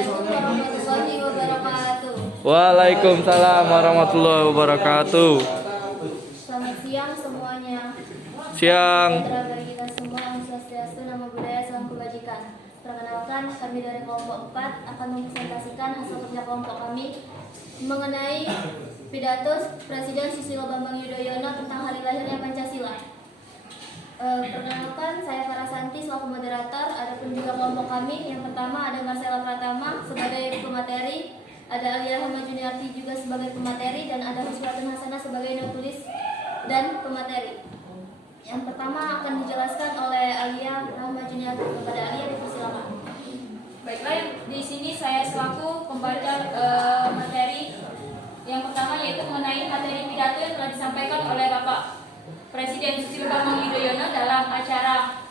Assalamualaikum warahmatullahi wabarakatuh. Waalaikumsalam warahmatullahi wabarakatuh. Selamat siang semuanya. Siang. Sejahtera bagi kita semua, Om Swastiastu, Namo Buddhaya, Salam Kebajikan. Perkenalkan, kami dari kelompok 4 akan mempresentasikan hasil kerja kelompok kami mengenai pidato Presiden Susilo Bambang Yudhoyono tentang hari lahirnya Pancasila. Perkenalkan, saya Farah Santi selaku moderator. Adapun juga kelompok kami, yang pertama ada Marcella Pratama sebagai pemateri, ada Alia Rahma Juniarti juga sebagai pemateri, dan ada Husratun Hasanah sebagai penulis dan pemateri. Yang pertama akan dijelaskan oleh Alia Rahma Juniarti. Kepada Alia, dipersilakan. Baiklah, di sini saya selaku pembaca materi yang pertama, yaitu mengenai materi pidato yang telah disampaikan oleh Bapak Presiden Susilo Bambang Yudhoyono dalam acara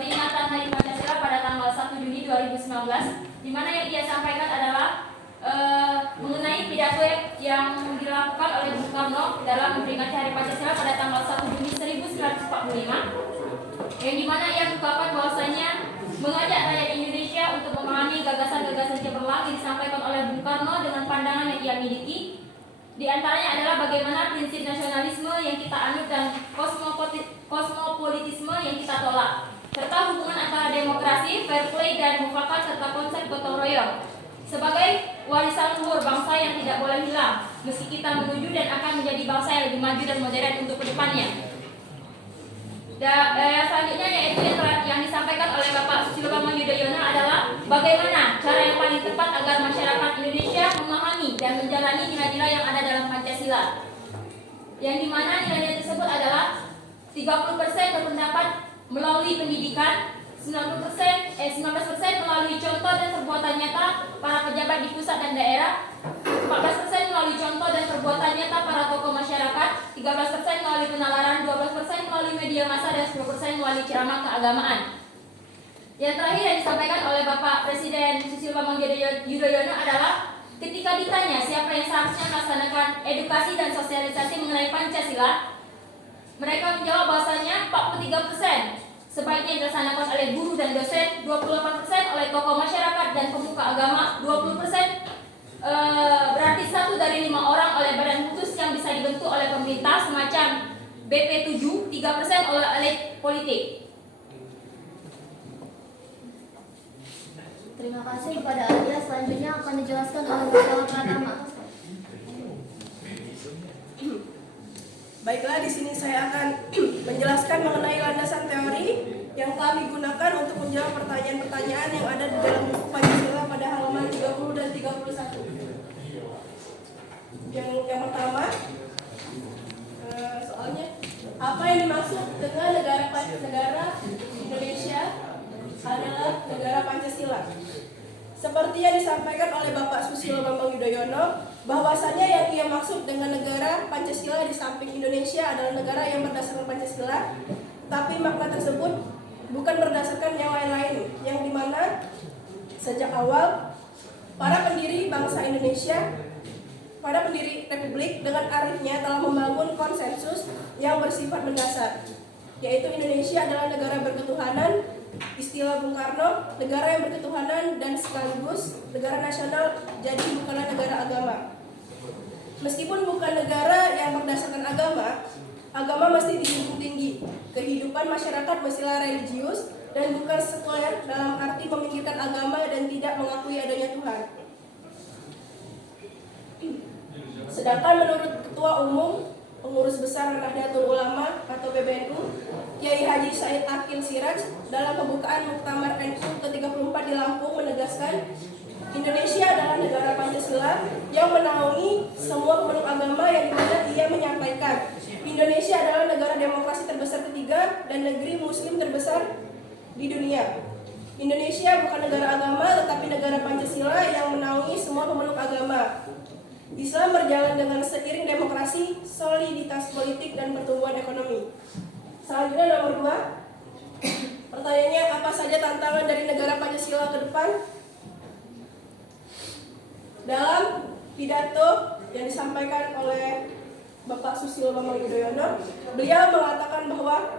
peringatan Hari Pancasila pada tanggal 1 Juni 2019, di mana yang dia sampaikan adalah mengenai pidato yang dilakukan oleh Bung Karno dalam memperingati Hari Pancasila pada tanggal 1 Juni 1945, yang dimana ia mengungkapkan bahwasanya mengajak rakyat Indonesia untuk memahami gagasan-gagasan cemerlang yang disampaikan oleh Bung Karno dengan pandangan yang ia miliki. Di antaranya adalah bagaimana prinsip nasionalisme yang kita anut dan kosmopolitisme yang kita tolak, serta hubungan antara demokrasi, fair play, dan mufakat serta konsep gotong royong sebagai warisan luhur bangsa yang tidak boleh hilang meski kita menuju dan akan menjadi bangsa yang lebih maju dan modern untuk kedepannya. Selanjutnya yaitu yang disampaikan oleh Bapak Susilo Bambang Yudhoyono adalah bagaimana cara yang paling tepat agar masyarakat Indonesia memahami dan menjalani nilai-nilai yang ada dalam Pancasila, yang dimana nilai-nilai tersebut adalah 30% berpendapat melalui pendidikan, 19% melalui contoh dan perbuatan nyata para pejabat di pusat dan daerah, 14% melalui contoh dan perbuatan nyata para tokoh masyarakat, 13% melalui penalaran, 12% melalui media massa, dan 10% melalui ceramah keagamaan. Yang terakhir yang disampaikan oleh Bapak Presiden Susilo Bambang Yudhoyono adalah ketika ditanya siapa yang seharusnya melaksanakan edukasi dan sosialisasi mengenai Pancasila, mereka menjawab bahwasanya 43% sebaiknya dilaksanakan oleh guru dan dosen, 28% oleh tokoh masyarakat dan pemuka agama, 20% berarti 1 dari 5 orang oleh badan khusus yang bisa dibentuk oleh pemerintah semacam BP7, 3% oleh elit politik. Terima kasih kepada Alia. Selanjutnya akan dijelaskan oleh Marcella Pratama. Baiklah, di sini saya akan menjelaskan mengenai landasan teori yang kami gunakan untuk menjawab pertanyaan-pertanyaan yang ada di dalam buku Pancasila pada halaman 30 dan 31. Yang pertama, soalnya apa yang dimaksud dengan negara Indonesia adalah negara Pancasila. Seperti yang disampaikan oleh Bapak Susilo Bambang Yudhoyono, bahwasanya yang ia maksud dengan negara Pancasila di samping Indonesia adalah negara yang berdasarkan Pancasila, tapi makna tersebut bukan berdasarkan yang lain-lain, yang dimana sejak awal para pendiri bangsa Indonesia, para pendiri Republik dengan arifnya telah membangun konsensus yang bersifat mendasar, yaitu Indonesia adalah negara berketuhanan. Istilah Bung Karno, negara yang berketuhanan dan sekaligus negara nasional, jadi bukanlah negara agama. Meskipun bukan negara yang berdasarkan agama mesti dijunjung tinggi. Kehidupan masyarakat mestilah religius dan bukan sekuler dalam arti memikirkan agama dan tidak mengakui adanya Tuhan. Sedangkan menurut Ketua Umum Pengurus Besar Nahdlatul Ulama atau PBNU, Kiai Haji Said Akil Siraj, dalam pembukaan Muktamar NU ke-34 di Lampung menegaskan, Indonesia adalah negara Pancasila yang menaungi semua pemeluk agama, yang dimana ia menyampaikan Indonesia adalah negara demokrasi terbesar ketiga dan negeri muslim terbesar di dunia. Indonesia bukan negara agama tetapi negara Pancasila yang menaungi semua pemeluk agama. Islam berjalan dengan seiring demokrasi, soliditas politik, dan pertumbuhan ekonomi. Selanjutnya nomor 2. Pertanyaannya, apa saja tantangan dari negara Pancasila ke depan? Dalam pidato yang disampaikan oleh Bapak Susilo Bambang Yudhoyono, beliau mengatakan bahwa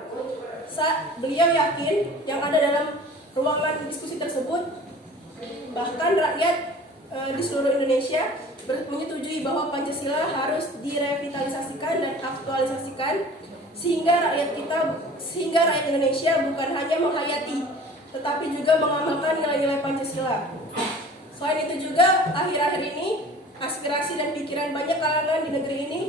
beliau yakin yang ada dalam ruangan diskusi tersebut Bahkan rakyat di seluruh Indonesia menyetujui bahwa Pancasila harus direvitalisasikan dan aktualisasikan sehingga rakyat Indonesia bukan hanya menghayati tetapi juga mengamalkan nilai-nilai Pancasila. Selain itu juga akhir-akhir ini aspirasi dan pikiran banyak kalangan di negeri ini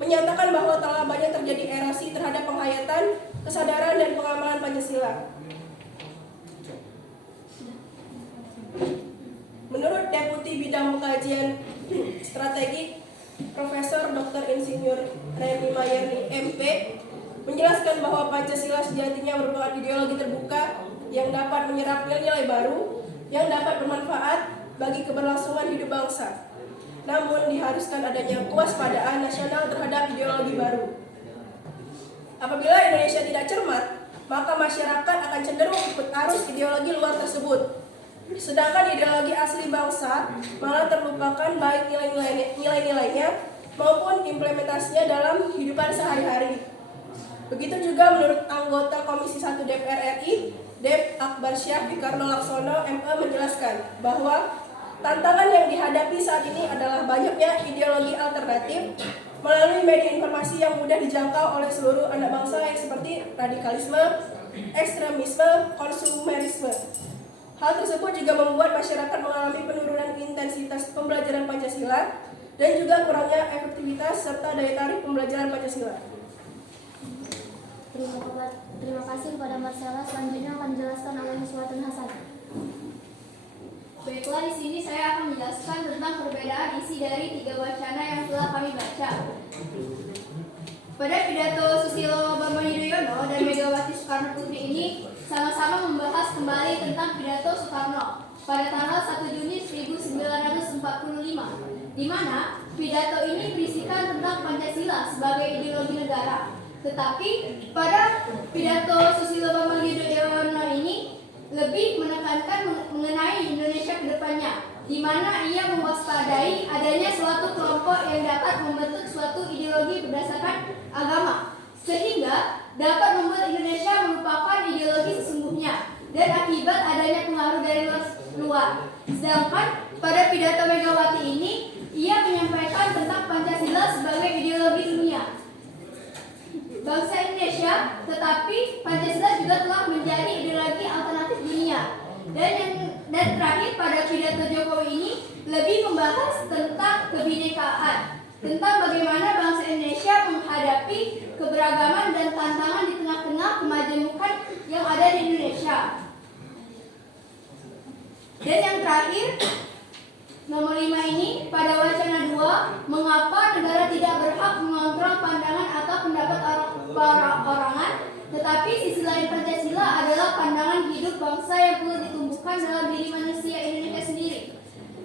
menyatakan bahwa telah banyak terjadi erosi terhadap penghayatan, kesadaran dan pengamalan Pancasila. Menurut Deputi Bidang Pengkajian Strategi Profesor Dr. Insinyur Remi Mayerni MP menjelaskan bahwa Pancasila sejatinya merupakan ideologi terbuka yang dapat menyerap nilai-nilai baru yang dapat bermanfaat bagi keberlangsungan hidup bangsa. Namun diharuskan adanya kewaspadaan nasional terhadap ideologi baru. Apabila Indonesia tidak cermat, maka masyarakat akan cenderung ikut arus ideologi luar tersebut. Sedangkan ideologi asli bangsa malah terlupakan baik nilai-nilainya maupun implementasinya dalam kehidupan sehari-hari. Begitu juga menurut anggota Komisi 1 DPR RI, Dev Akbar Syah Fikarno Laksono ME menjelaskan bahwa tantangan yang dihadapi saat ini adalah banyaknya ideologi alternatif melalui media informasi yang mudah dijangkau oleh seluruh anak bangsa yang seperti radikalisme, ekstremisme, konsumerisme. Hal tersebut juga membuat masyarakat mengalami penurunan intensitas pembelajaran Pancasila dan juga kurangnya efektivitas serta daya tarik pembelajaran Pancasila. Terima kasih kepada Marcella. Selanjutnya akan dijelaskan oleh Huswatun Hasan. Baiklah, di sini saya akan menjelaskan tentang perbedaan isi dari 3 wacana yang telah kami baca. Pada pidato Susilo Bambang Yudhoyono dan Megawati Soekarno Putri ini sama-sama membahas kembali tentang pidato Soekarno pada tanggal 1 Juni 1945, di mana pidato ini berisikan tentang Pancasila sebagai ideologi negara. Tetapi pada pidato Susilo Bambang Yudhoyono ini lebih menekankan mengenai Indonesia ke depannya, di mana ia mewaspadai adanya suatu kelompok yang dapat membentuk suatu ideologi berdasarkan agama, sehingga dapat membuat Indonesia melupakan ideologi sesungguhnya dan akibat adanya pengaruh dari luar. Sedangkan pada pidato Megawati ini, ia menyampaikan tentang Pancasila sebagai ideologi dunia bangsa Indonesia, tetapi Pancasila juga telah menjadi ideologi alternatif dunia. Dan terakhir pada pidato Jokowi ini lebih membahas tentang kebinekaan, tentang bagaimana bangsa Indonesia menghadapi keberagaman dan tantangan di tengah-tengah kemajemukan yang ada di Indonesia. Dan yang terakhir, nomor 5 ini, pada wacana 2, mengapa negara tidak berhak mengontrol pandangan atau pendapat perorangan, tetapi sisi lain Pancasila adalah pandangan hidup bangsa yang perlu ditumbuhkan dalam diri manusia Indonesia sendiri.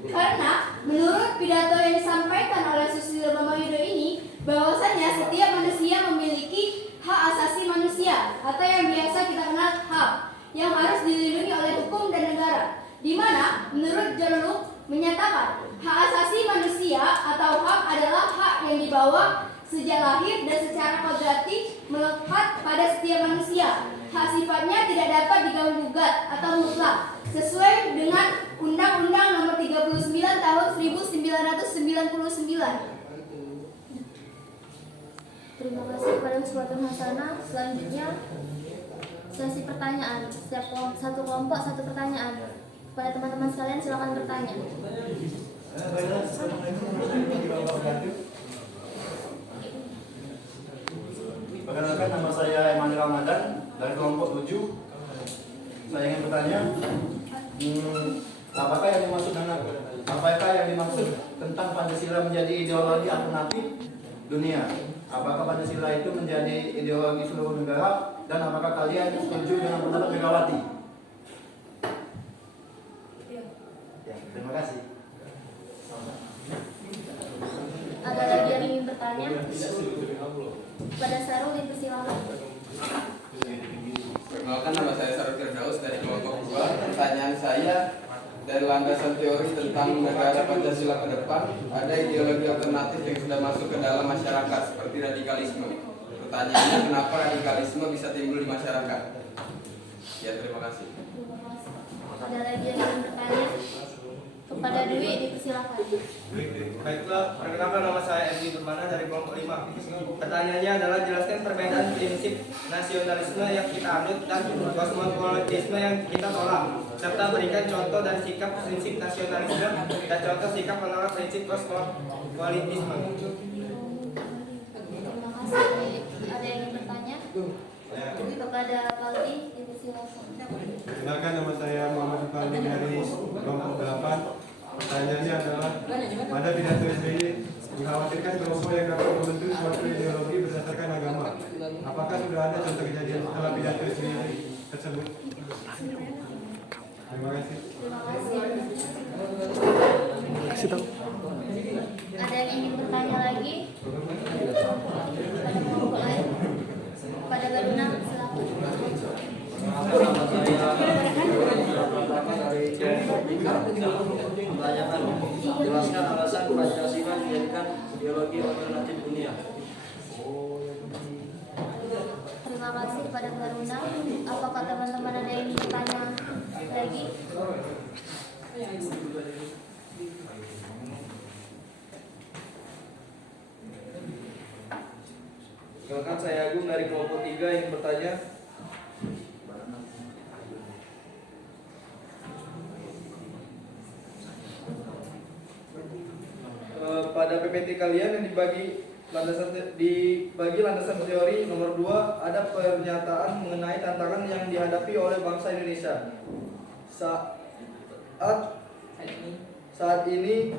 Karena menurut pidato yang disampaikan oleh Susilo Bambang Yudhoyono ini, bahwasanya setiap manusia memiliki hak asasi manusia atau yang biasa kita kenal HAM, yang harus dilindungi oleh hukum dan negara. Di mana menurut John Locke menyatakan hak asasi manusia atau HAM adalah hak yang dibawa sejak lahir dan secara kodrati melekat pada setiap manusia. Hak sifatnya tidak dapat diganggu-gugat atau mutlak, sesuai dengan Undang-Undang Nomor 39 Tahun 1999. Terima kasih kepada Huswatun Hasanah. Selanjutnya sesi pertanyaan. Satu kelompok satu pertanyaan. Kepada teman-teman sekalian silakan bertanya. Perkenalkan, nama saya Emmanuel Ramadan dari kelompok 7. Saya ingin bertanya, apakah yang dimaksud tentang Pancasila menjadi ideologi alternatif dunia? Apakah Pancasila itu menjadi ideologi seluruh negara, dan apakah kalian setuju dengan pendapat Megawati? Ya, terima kasih. Ada lagi yang ingin bertanya? Pada Sarul dipersilakan. Perkenalkan, nama saya Sarul Firdaus dari kelompok 2. Pertanyaan saya, dari landasan teori tentang negara Pancasila ke depan, ada ideologi alternatif yang sudah masuk ke dalam masyarakat seperti radikalisme. Pertanyaannya, kenapa radikalisme bisa timbul di masyarakat? Ya, terima kasih. Ada lagi yang ingin bertanya? dipersilakan. Baiklah, perkenalkan nama saya Edi Nurmana dari kelompok 5. Pertanyaannya adalah jelaskan perbedaan prinsip nasionalisme yang kita anut dan kosmopolitisme yang kita tolak, serta berikan contoh dan sikap prinsip nasionalisme dan contoh sikap menolak prinsip kosmopolitisme. Terima kasih. Ada yang ingin bertanya? Kepada Paldi, dipersilakan. Kenalkan, nama saya Muhammad Fandi dari kelompok 8. Pertanyaannya adalah, pada pidato SBY dikhawatirkan kelompok yang dapat membentuk suatu ideologi berdasarkan agama. Apakah sudah ada contoh kejadian setelah pidato SBY tersebut? Terima kasih. Terima kasih. Ada yang ingin bertanya lagi? Pada kelompok lain? Pada Baruna, silakan. Pertanyaan, jelaskan alasan Pancasila menjadikan ideologi alternatif dunia. Terima kasih kepada Baruna. Apakah teman-teman ada yang ingin bertanya lagi? Silakan, saya Agung dari kelompok 3 yang bertanya. Pada PPT kalian yang dibagi landasan teori nomor 2 ada pernyataan mengenai tantangan yang dihadapi oleh bangsa Indonesia saat ini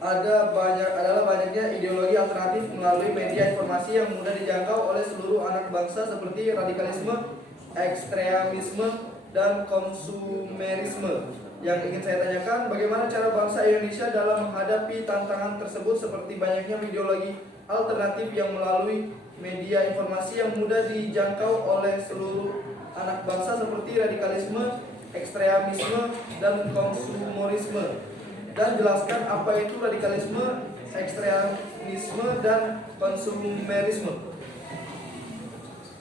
adalah banyaknya ideologi alternatif melalui media informasi yang mudah dijangkau oleh seluruh anak bangsa seperti radikalisme, ekstremisme, dan konsumerisme. Yang ingin saya tanyakan, bagaimana cara bangsa Indonesia dalam menghadapi tantangan tersebut seperti banyaknya ideologi alternatif yang melalui media informasi yang mudah dijangkau oleh seluruh anak bangsa seperti radikalisme, ekstremisme, dan konsumerisme. Dan jelaskan apa itu radikalisme, ekstremisme, dan konsumerisme.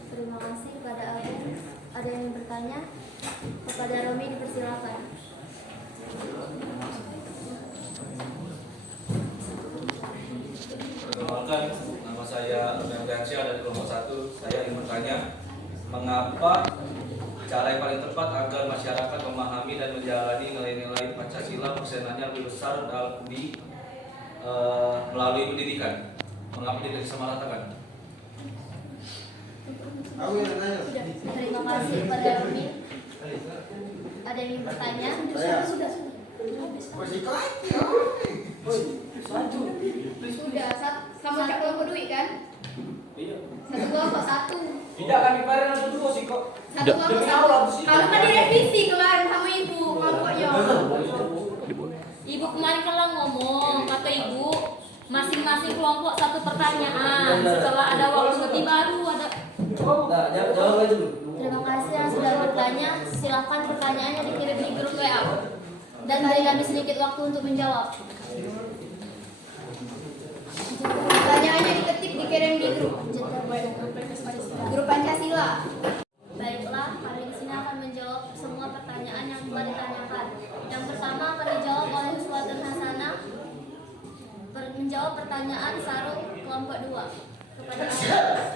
Terima kasih kepada Agung. Ada yang ingin bertanya? Kepada Romi, dipersilakan. Perkenalkan, nama saya Romi Ardiansyah dari kelompok 1. Saya ingin bertanya, mengapa cara yang paling tepat agar masyarakat memahami dan menjalani nilai-nilai Pancasila persenannya lebih besar melalui pendidikan? Mengapa tidak disamaratakan? Terima kasih kepada Romi. Ada yang ingin bertanya? Sudah. Sudah, kamu cak kelompok duit kan? Iya. Satu kelompok 1. Tidak, kami kemarin ada 2 sih kok. Satu kelompok 1. Kamu kan direvisi kemarin sama ibu kelompoknya. Ibu kemarin kan lah ngomong, kata ibu masing-masing kelompok satu pertanyaan. Setelah ada waktu lebih baru ada. Nah, jawab aja dulu. Terima kasih yang sudah bertanya. Silakan pertanyaannya dikirim di grup WA. Dan beri kami sedikit waktu untuk menjawab. Pertanyaannya diketik dikirim di grup Pancasila. Baiklah, kami di sini akan menjawab semua pertanyaan yang telah ditanyakan. Yang pertama akan dijawab oleh Huswatun Hasanah. Menjawab pertanyaan Sarung kelompok 2. Kepada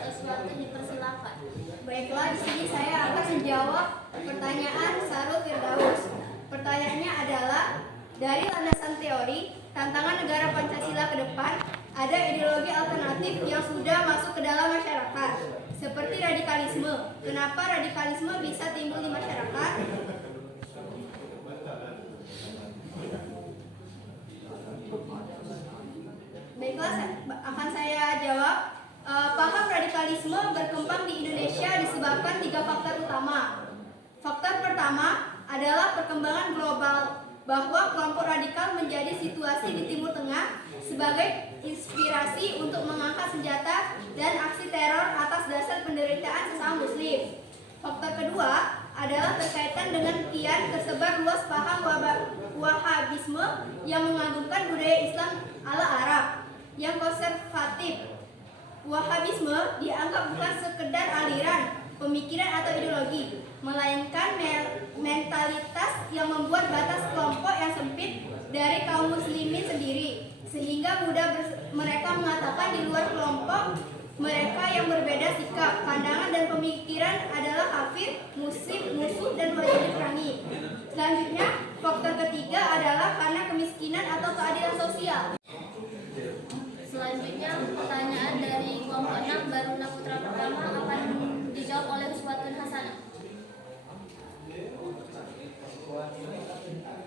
Huswatun dipersilakan. Baiklah, di sini saya akan menjawab pertanyaan Sarul Firdaus. Pertanyaannya adalah, dari landasan teori tantangan negara Pancasila ke depan, ada ideologi alternatif yang sudah masuk ke dalam masyarakat, seperti radikalisme. Kenapa radikalisme bisa timbul di masyarakat? Baiklah, akan saya jawab. Paham radikalisme berkembang di Indonesia disebabkan 3 faktor utama. Faktor pertama adalah perkembangan global, bahwa kelompok radikal menjadi situasi di Timur Tengah sebagai inspirasi untuk mengangkat senjata dan aksi teror atas dasar penderitaan sesama Muslim. Faktor kedua adalah berkaitan dengan kian tersebar luas paham Wahabisme yang mengagungkan budaya Islam ala Arab yang konservatif. Wahabisme dianggap bukan sekedar aliran, pemikiran atau ideologi, melainkan mentalitas yang membuat batas kelompok yang sempit dari kaum muslimin sendiri, sehingga mudah mereka mengatakan di luar kelompok mereka yang berbeda sikap, pandangan, dan pemikiran adalah kafir, musuh, dan wajib diperangi. Selanjutnya, faktor ketiga adalah karena kemiskinan atau keadilan sosial. Selanjutnya pertanyaan dari kelompok 6 Baruna Putra Pertama akan dijawab oleh Uswatun Hasanah.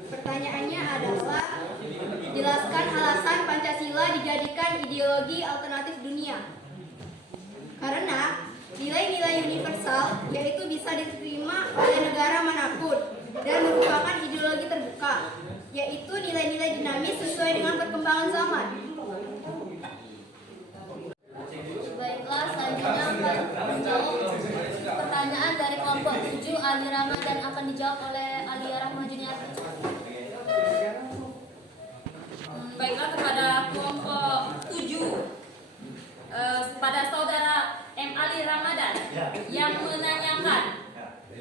Pertanyaannya adalah, jelaskan alasan Pancasila dijadikan ideologi alternatif dunia. Karena nilai-nilai universal yaitu bisa diterima oleh negara manapun dan merupakan ideologi terbuka, yaitu nilai-nilai dinamis sesuai dengan perkembangan zaman. Baiklah, selanjutnya akan menjawab pertanyaan dari kelompok 7 Ali Ramadan akan dijawab oleh Alia Rahma Juniarti. Baiklah, kepada kelompok 7 pada saudara M. Ali Ramadan yang menanyakan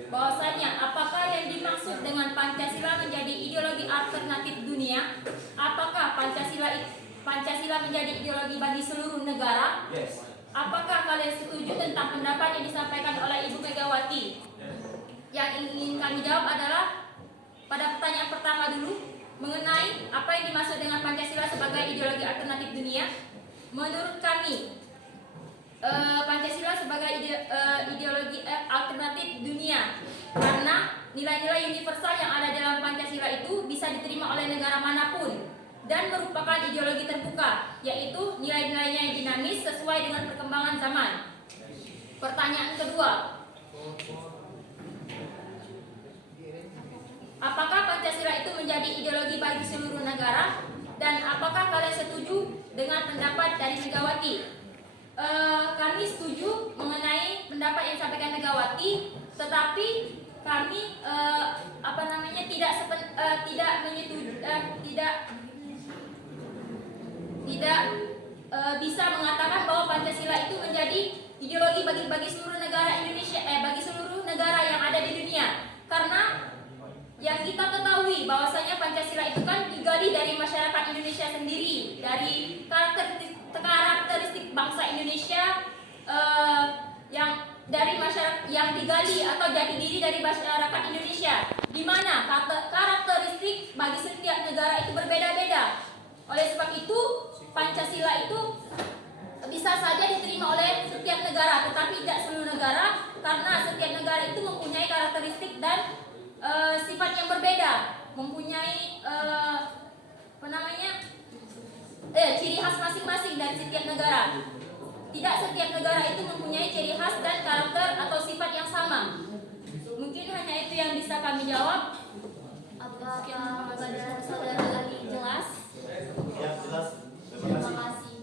bahwasanya apakah yang dimaksud dengan Pancasila menjadi ideologi alternatif dunia? Apakah Pancasila menjadi ideologi bagi seluruh negara? Apakah kalian setuju tentang pendapat yang disampaikan oleh Ibu Megawati? Yang ingin kami jawab adalah pada pertanyaan pertama dulu, mengenai apa yang dimaksud dengan Pancasila sebagai ideologi alternatif dunia. Menurut kami, Pancasila sebagai ideologi alternatif dunia karena nilai-nilai universal yang ada dalam Pancasila itu bisa diterima oleh negara manapun dan merupakan ideologi terbuka, yaitu nilai-nilainya yang dinamis sesuai dengan perkembangan zaman. Pertanyaan kedua, apakah Pancasila itu menjadi ideologi bagi seluruh negara? Dan apakah kalian setuju dengan pendapat dari Megawati? Kami setuju mengenai pendapat yang disampaikan Megawati, tetapi kami tidak bisa mengatakan bahwa Pancasila itu menjadi ideologi bagi seluruh negara Indonesia, bagi seluruh negara yang ada di dunia, karena yang kita ketahui bahwasanya Pancasila itu kan digali dari masyarakat Indonesia sendiri, dari karakteristik bangsa Indonesia yang dari masyarakat yang digali atau jati diri dari masyarakat Indonesia, di mana karakteristik bagi setiap negara itu berbeda-beda. Oleh sebab itu, Pancasila itu bisa saja diterima oleh setiap negara, tetapi tidak seluruh negara, karena setiap negara itu mempunyai karakteristik dan sifat yang berbeda, mempunyai ciri khas masing-masing dari setiap negara. Tidak setiap negara itu mempunyai ciri khas dan karakter atau sifat yang sama. Mungkin hanya itu yang bisa kami jawab. Apakah kepada saudara Ali jelas? Ya, jelas. Terima kasih.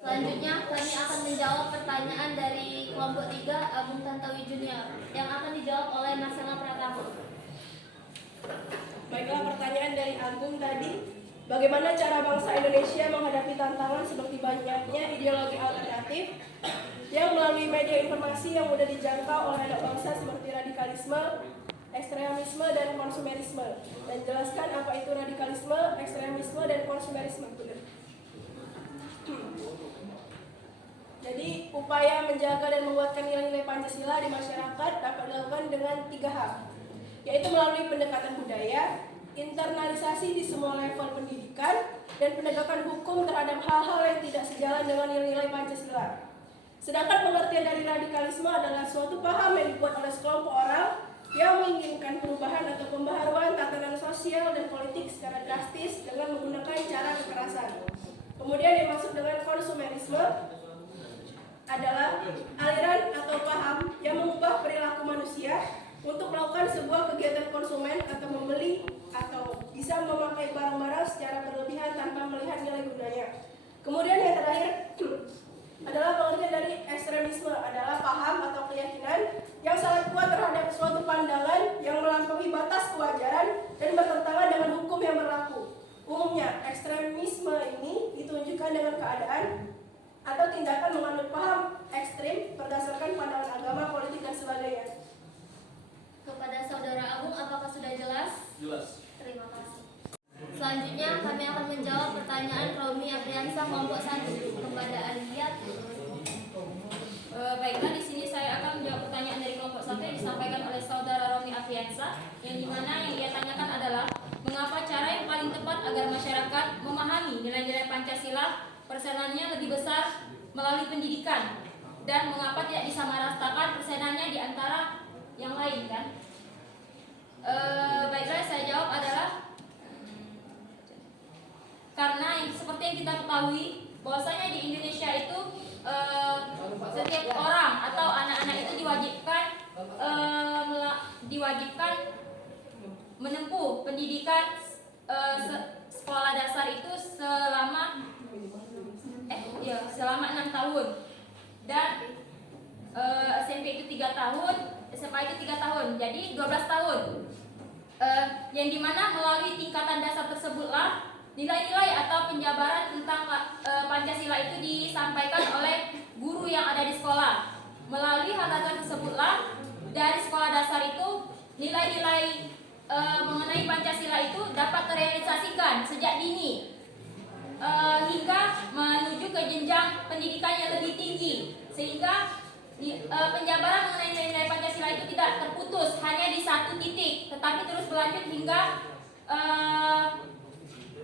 Selanjutnya kami akan menjawab pertanyaan dari kelompok 3 Agung Tantowi Junior yang akan dijawab oleh Marcella Pratama. Baiklah, pertanyaan dari Agung tadi, bagaimana cara bangsa Indonesia menghadapi tantangan seperti banyaknya ideologi alternatif yang melalui media informasi yang mudah dijangkau oleh anak bangsa seperti radikalisme, ekstremisme, dan konsumerisme? Dan jelaskan apa itu radikalisme, ekstremisme, dan konsumerisme. Jadi, upaya menjaga dan menguatkan nilai-nilai Pancasila di masyarakat dapat dilakukan dengan 3 hal, yaitu melalui pendekatan budaya, internalisasi di semua level pendidikan, dan penegakan hukum terhadap hal-hal yang tidak sejalan dengan nilai-nilai Pancasila. Sedangkan pengertian dari radikalisme adalah suatu paham yang dibuat oleh sekelompok orang yang menginginkan perubahan atau pembaharuan tatanan sosial dan politik secara drastis dengan menggunakan cara kekerasan. Kemudian yang dimaksud dengan konsumerisme adalah aliran atau paham yang mengubah perilaku manusia untuk melakukan sebuah kegiatan konsumen atau membeli atau bisa memakai barang-barang secara berlebihan tanpa melihat nilai gunanya. Kemudian yang terakhir adalah pengertian dari ekstremisme, adalah paham atau keyakinan yang sangat kuat terhadap suatu pandangan yang melampaui batas kewajaran dan bertentangan dengan hukum yang berlaku. Umumnya, ekstremisme ini ditunjukkan dengan keadaan atau tindakan menganut paham ekstrim berdasarkan pandangan agama, politik, dan sebagainya. Kepada Mahesa, yang dimana yang ia tanyakan adalah mengapa cara yang paling tepat agar masyarakat memahami nilai-nilai Pancasila persenannya lebih besar melalui pendidikan, dan mengapa tidak disamaratakan persenannya di antara yang lain kan? Baiklah, saya jawab adalah karena yang seperti yang kita ketahui bahwasanya di Indonesia itu setiap orang atau anak-anak itu diwajibkan menempuh pendidikan sekolah dasar itu selama 6 tahun, dan SMP itu 3 tahun, SMA itu 3 tahun, jadi 12 tahun. Yang dimana melalui tingkatan dasar tersebutlah nilai-nilai atau penjabaran tentang Pancasila itu disampaikan oleh guru yang ada di sekolah. Melalui hal tersebutlah dari sekolah dasar itu nilai-nilai mengenai Pancasila itu dapat terrealisasikan sejak dini hingga menuju ke jenjang pendidikan yang lebih tinggi, sehingga penjabaran mengenai nilai-nilai Pancasila itu tidak terputus hanya di satu titik, tetapi terus berlanjut hingga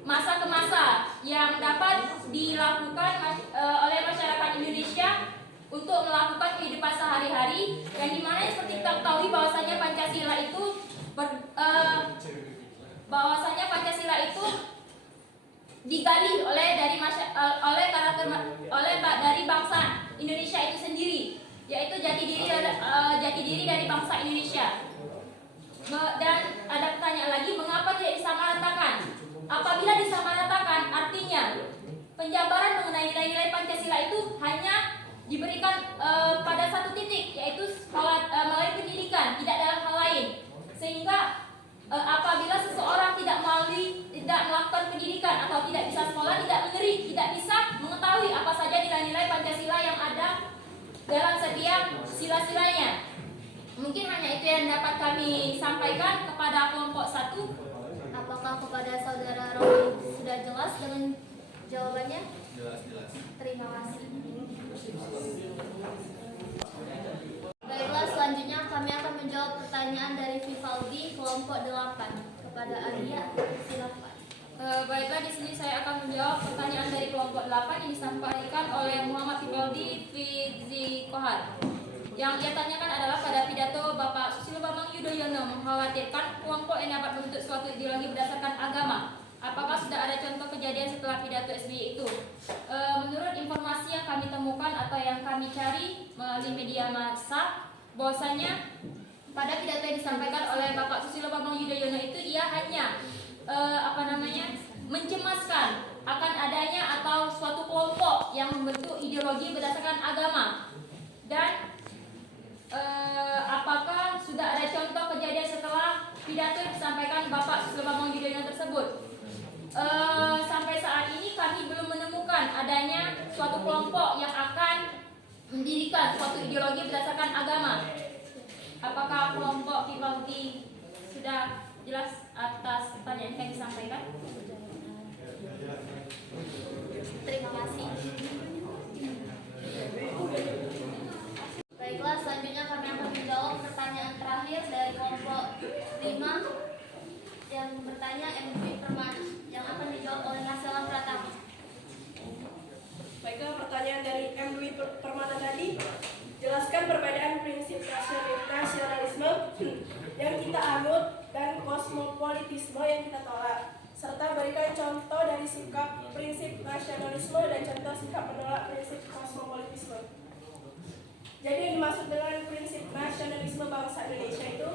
masa ke masa yang dapat dilakukan oleh masyarakat Indonesia untuk melakukan kehidupan sehari-hari, yang dimana seperti kita ketahui bahwasanya Pancasila itu digali dari bangsa Indonesia itu sendiri, yaitu jati diri dari bangsa Indonesia. Dan ada pertanyaan lagi, mengapa tidak disamaratakan? Apabila disamaratakan, artinya penjabaran mengenai nilai-nilai Pancasila itu hanya diberikan pada satu titik, yaitu melalui pendidikan, tidak dalam hal lain. Sehingga apabila seseorang tidak melakukan pendidikan atau tidak bisa sekolah, tidak bisa mengetahui apa saja nilai-nilai Pancasila yang ada dalam setiap sila-silanya. Mungkin hanya itu yang dapat kami sampaikan kepada kelompok 1. Apakah kepada saudara Romi sudah jelas dengan jawabannya? Jelas. Terima kasih. Baiklah, selanjutnya kami akan menjawab pertanyaan dari Vivaldi kelompok 8 kepada Adia. Silakan. Baiklah, di sini saya akan menjawab pertanyaan dari kelompok 8 yang disampaikan oleh Muhammad Vivaldi Fizi Kohar. Yang ia tanyakan adalah pada pidato Bapak Susilo Bambang Yudhoyono mengkhawatirkan kelompok yang dapat membentuk suatu ideologi berdasarkan agama. Apakah sudah ada contoh kejadian setelah pidato SBY itu? Menurut informasi yang kami temukan atau yang kami cari melalui media massa, bahwasanya pada pidato yang disampaikan oleh Bapak Susilo Bambang Yudhoyono itu ia hanya mencemaskan akan adanya atau suatu kelompok yang membentuk ideologi berdasarkan agama. Dan apakah sudah ada contoh kejadian setelah pidato yang disampaikan Bapak Susilo Bambang Yudhoyono tersebut? Sampai saat ini kami belum menemukan adanya suatu kelompok yang akan mendirikan suatu ideologi berdasarkan agama. Apakah kelompok Vivaldi sudah jelas atas pertanyaan yang kami sampaikan? Terima kasih. Baiklah, selanjutnya kami akan menjawab pertanyaan terakhir dari kelompok 5 yang bertanya MW Permana, yang akan dijawab oleh Nasela Pratama. Baiklah, pertanyaan dari MW Permana tadi, jelaskan perbedaan prinsip nasionalisme yang kita anut dan kosmopolitisme yang kita tolak, serta berikan contoh dari sikap prinsip nasionalisme dan contoh sikap menolak prinsip kosmopolitisme. Jadi yang dimaksud dengan prinsip nasionalisme bangsa Indonesia itu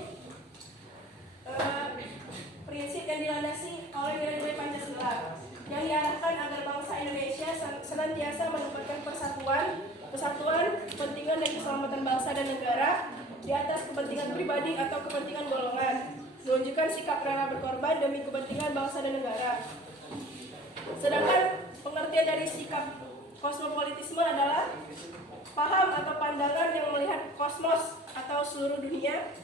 prinsip yang dilandasi oleh nilai-nilai Pancasila yang diarahkan agar bangsa Indonesia senantiasa menempatkan persatuan, kepentingan dan keselamatan bangsa dan negara di atas kepentingan pribadi atau kepentingan golongan, menunjukkan sikap rela berkorban demi kepentingan bangsa dan negara. Sedangkan pengertian dari sikap kosmopolitisme adalah paham atau pandangan yang melihat kosmos atau seluruh dunia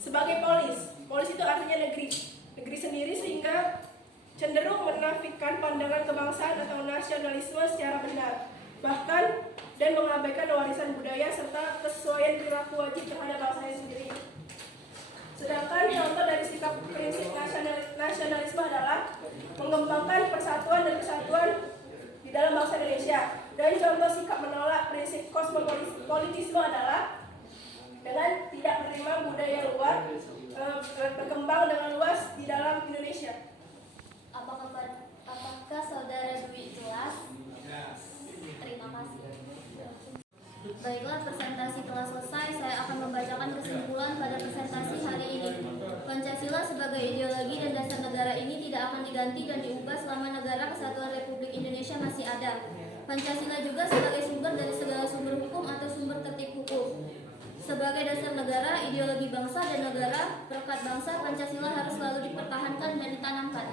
sebagai polis. Polis itu artinya negeri sendiri, sehingga cenderung menafikan pandangan kebangsaan atau nasionalisme secara benar, bahkan dan mengabaikan warisan budaya serta kesesuaian perilaku wajib terhadap bangsanya sendiri. Sedangkan contoh kosmopolitisme adalah dengan tidak menerima budaya luar berkembang dengan luas di dalam Indonesia. Apakah saudara Dwi jelas? Terima kasih. Baiklah, presentasi telah selesai. Saya akan membacakan kesimpulan pada presentasi hari ini. Pancasila sebagai ideologi dan dasar negara ini tidak akan diganti dan diubah selama Negara Kesatuan Republik Indonesia masih ada. Pancasila juga sebagai sumber dari segala sumber hukum atau sumber tertib hukum. Sebagai dasar negara, ideologi bangsa dan negara, perekat bangsa, Pancasila harus selalu dipertahankan dan ditanamkan.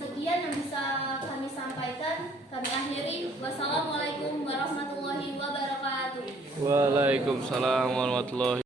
Sekian yang bisa kami sampaikan. Kami akhiri. Wassalamualaikum warahmatullahi wabarakatuh. Waalaikumsalam warahmatullahi